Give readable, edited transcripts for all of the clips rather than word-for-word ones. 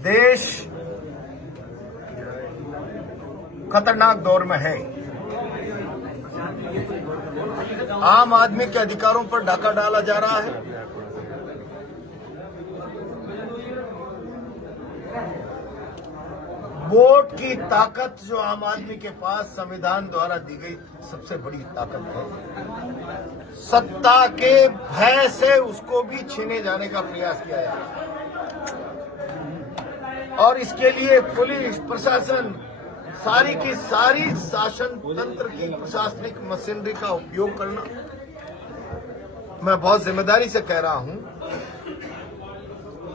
देश खतरनाक दौर में है। आम आदमी के अधिकारों पर डाका डाला जा रहा है। वोट की ताकत जो आम आदमी के पास संविधान द्वारा दी गई सबसे बड़ी ताकत है, सत्ता के भय से उसको भी छीने जाने का प्रयास किया जा रहा है। और इसके लिए पुलिस प्रशासन सारी की सारी शासन तंत्र की प्रशासनिक मशीनरी का उपयोग करना, मैं बहुत जिम्मेदारी से कह रहा हूं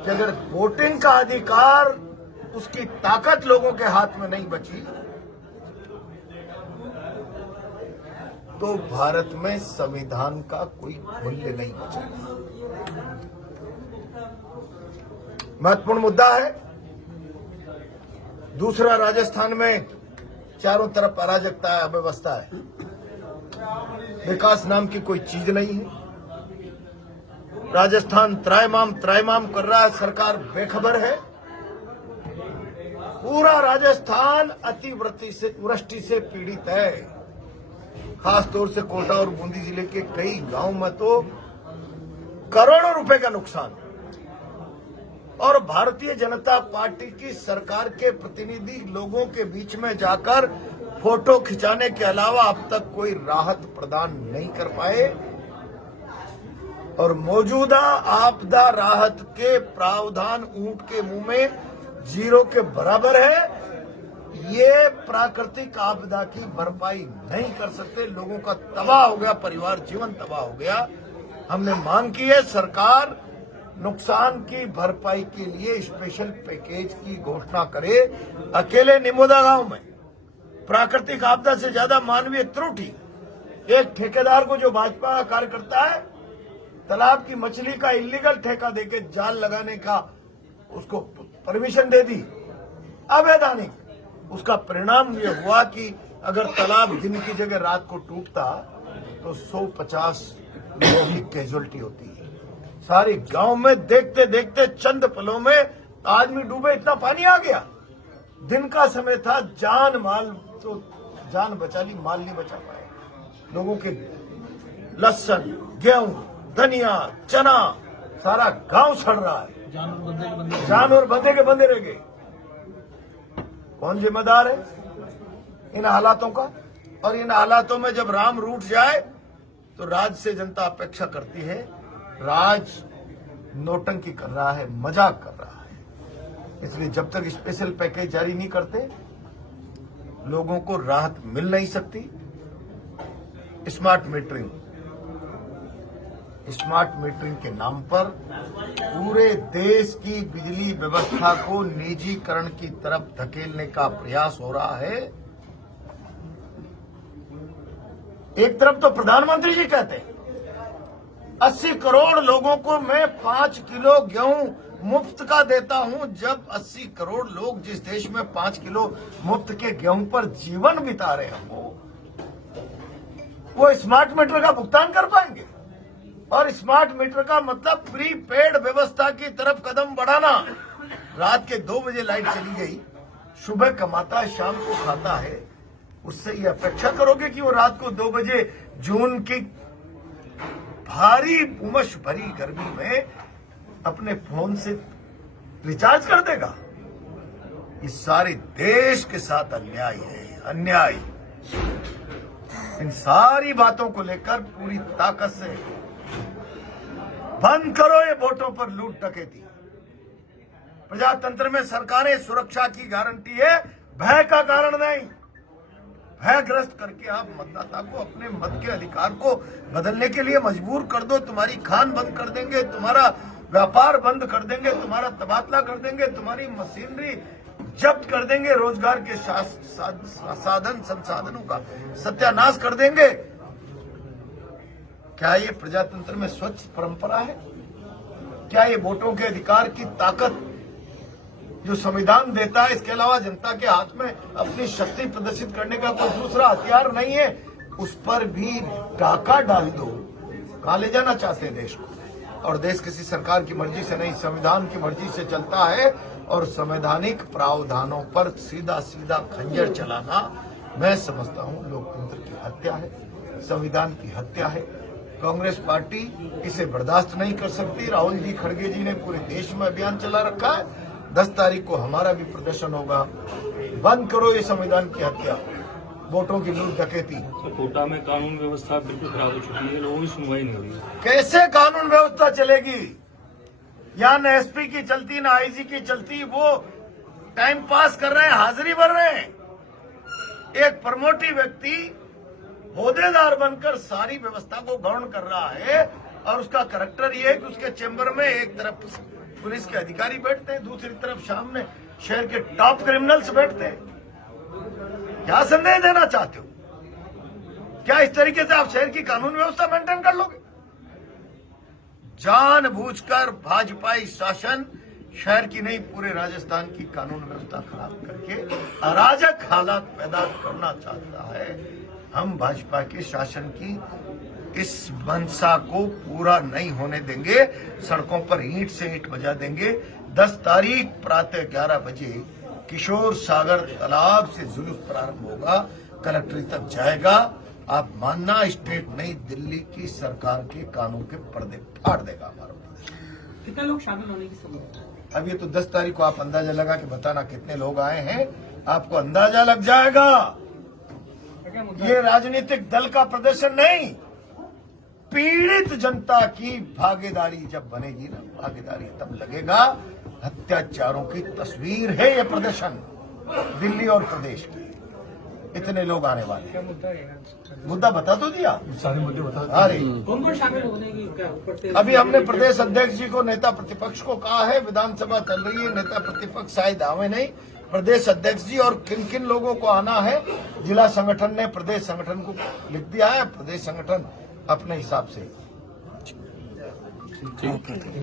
कि अगर वोटिंग का अधिकार, उसकी ताकत लोगों के हाथ में नहीं बची तो भारत में संविधान का कोई मूल्य नहीं बचेगा। महत्वपूर्ण मुद्दा है। दूसरा, राजस्थान में चारों तरफ अराजकता है, अव्यवस्था है, विकास नाम की कोई चीज नहीं है। राजस्थान त्रायमाम कर रहा है, सरकार बेखबर है। पूरा राजस्थान अतिवृष्टि से पीड़ित है। खासतौर से कोटा और बूंदी जिले के कई गांव में तो करोड़ों रुपए का नुकसान। और भारतीय जनता पार्टी की सरकार के प्रतिनिधि लोगों के बीच में जाकर फोटो खिंचाने के अलावा अब तक कोई राहत प्रदान नहीं कर पाए। और मौजूदा आपदा राहत के प्रावधान ऊंट के मुंह में जीरो के बराबर है। ये प्राकृतिक आपदा की भरपाई नहीं कर सकते। लोगों का तबाह हो गया, परिवार जीवन तबाह हो गया। हमने मांग की है सरकार नुकसान की भरपाई के लिए स्पेशल पैकेज की घोषणा करे। अकेले निमोदा गांव में प्राकृतिक आपदा से ज्यादा मानवीय त्रुटि, एक ठेकेदार को जो भाजपा का कार्यकर्ता है तालाब की मछली का इलीगल ठेका देके जाल लगाने का उसको परमिशन दे दी, अवैधानिक। उसका परिणाम ये हुआ कि अगर तालाब दिन की जगह रात को टूटता तो 150 लोगों की कैजुअलिटी होती है। सारे गांव में देखते देखते चंद पलों में आदमी डूबे, इतना पानी आ गया। दिन का समय था, जान माल तो जान बचा ली, माल नहीं बचा पाए। लोगों के लहसुन, गेहूं, धनिया, चना, सारा गांव सड़ रहा है। जानवर बंधे के बंधे रह गए। कौन जिम्मेदार है इन हालातों का? और इन हालातों में जब राम रूठ जाए तो राज से जनता अपेक्षा करती है। राज नोटंकी कर रहा है, मजाक कर रहा है। इसलिए जब तक स्पेशल पैकेज जारी नहीं करते लोगों को राहत मिल नहीं सकती। स्मार्ट मीटरिंग के नाम पर पूरे देश की बिजली व्यवस्था को निजीकरण की तरफ धकेलने का प्रयास हो रहा है। एक तरफ तो प्रधानमंत्री जी कहते हैं 80 करोड़ लोगों को मैं 5 किलो गेहूं मुफ्त का देता हूं। जब 80 करोड़ लोग जिस देश में 5 किलो मुफ्त के गेहूं पर जीवन बिता रहे हैं वो स्मार्ट मीटर का भुगतान कर पाएंगे? और स्मार्ट मीटर का मतलब प्रीपेड व्यवस्था की तरफ कदम बढ़ाना। रात के 2 बजे लाइट चली गई, सुबह कमाता है, शाम को खाता है, उससे ये अपेक्षा करोगे कि वो रात को 2 बजे जून की भारी उमस भरी गर्मी में अपने फोन से रिचार्ज कर देगा? इस सारे देश के साथ अन्याय है, अन्याय। इन सारी बातों को लेकर पूरी ताकत से बंद करो ये वोटों पर लूट डकैती। प्रजातंत्र में सरकारें सुरक्षा की गारंटी है, भय का कारण नहीं। भयग्रस्त करके आप मतदाता को अपने मत के अधिकार को बदलने के लिए मजबूर कर दो। तुम्हारी खान बंद कर देंगे, तुम्हारा व्यापार बंद कर देंगे, तुम्हारा तबादला कर देंगे, तुम्हारी मशीनरी जब्त कर देंगे, रोजगार के साधन संसाधनों का सत्यानाश कर देंगे। क्या ये प्रजातंत्र में स्वच्छ परंपरा है? क्या ये वोटों के अधिकार की ताकत जो संविधान देता है, इसके अलावा जनता के हाथ में अपनी शक्ति प्रदर्शित करने का कोई दूसरा हथियार नहीं है? उस पर भी डाका डाल दो। कहां ले जाना चाहते हैं देश को? और देश किसी सरकार की मर्जी से नहीं, संविधान की मर्जी से चलता है। और संवैधानिक प्रावधानों पर सीधा सीधा खंजर चलाना मैं समझता हूं लोकतंत्र की हत्या है, संविधान की हत्या है। कांग्रेस पार्टी इसे बर्दाश्त नहीं कर सकती। राहुल जी खड़गे जी ने पूरे देश में अभियान चला रखा है। 10 तारीख को हमारा भी प्रदर्शन होगा। बंद करो ये संविधान की हत्या, वोटों की लूट डकैती। तो कोटा में कानून व्यवस्था बिल्कुल खराब हो चुकी है, लोगों की सुनवाई नहीं हो रही है। कैसे कानून व्यवस्था चलेगी? यहाँ न एसपी की चलती, न आईजी की चलती। वो टाइम पास कर रहे हैं, हाजिरी भर रहे हैं। एक प्रमोटी व्यक्ति होदेदार बनकर सारी व्यवस्था को गौण कर रहा है और उसका करैक्टर ये है कि उसके चेंबर में एक तरफ पुलिस के अधिकारी बैठते हैं, दूसरी तरफ सामने शहर के टॉप क्रिमिनल्स बैठते हैं। क्या संदेश देना चाहते हो? क्या इस तरीके से आप शहर की कानून व्यवस्था मेंटेन कर लोगे? जानबूझकर भाजपाई शासन शहर की नहीं पूरे राजस्थान की कानून व्यवस्था खराब करके अराजक हालात पैदा करना चाहता है। हम भाजपा के शासन की इस मंशा को पूरा नहीं होने देंगे। सड़कों पर ईंट से ईंट बजा देंगे। 10 तारीख प्रातः 11 बजे किशोर सागर तालाब से जुलूस प्रारंभ होगा, कलेक्ट्रेट तक जाएगा। आप मानना, स्टेट नई दिल्ली की सरकार के कानून के पर्दे फाड़ देगा हमारा प्रदेश। कितने लोग शामिल होने की संभावना है? अब ये तो 10 तारीख को आप अंदाजा लगा के बताना कितने लोग आए हैं, आपको अंदाजा लग जाएगा। ये राजनीतिक दल का प्रदर्शन नहीं, पीड़ित जनता की भागीदारी जब बनेगी ना, भागीदारी तब लगेगा। अत्याचारों की तस्वीर है ये प्रदर्शन दिल्ली और प्रदेश की। इतने लोग आने वाले हैं। मुद्दा बता तो दिया, सारे मुद्दे बता। अरे कौन कौन शामिल होने की क्या ऊपर से? अभी हमने प्रदेश अध्यक्ष जी को, नेता प्रतिपक्ष को कहा है। विधानसभा चल रही है, नेता प्रतिपक्ष शायद आवे नहीं। प्रदेश अध्यक्ष जी और किन किन लोगों को आना है, जिला संगठन ने प्रदेश संगठन को लिख दिया है। प्रदेश संगठन अपने हिसाब से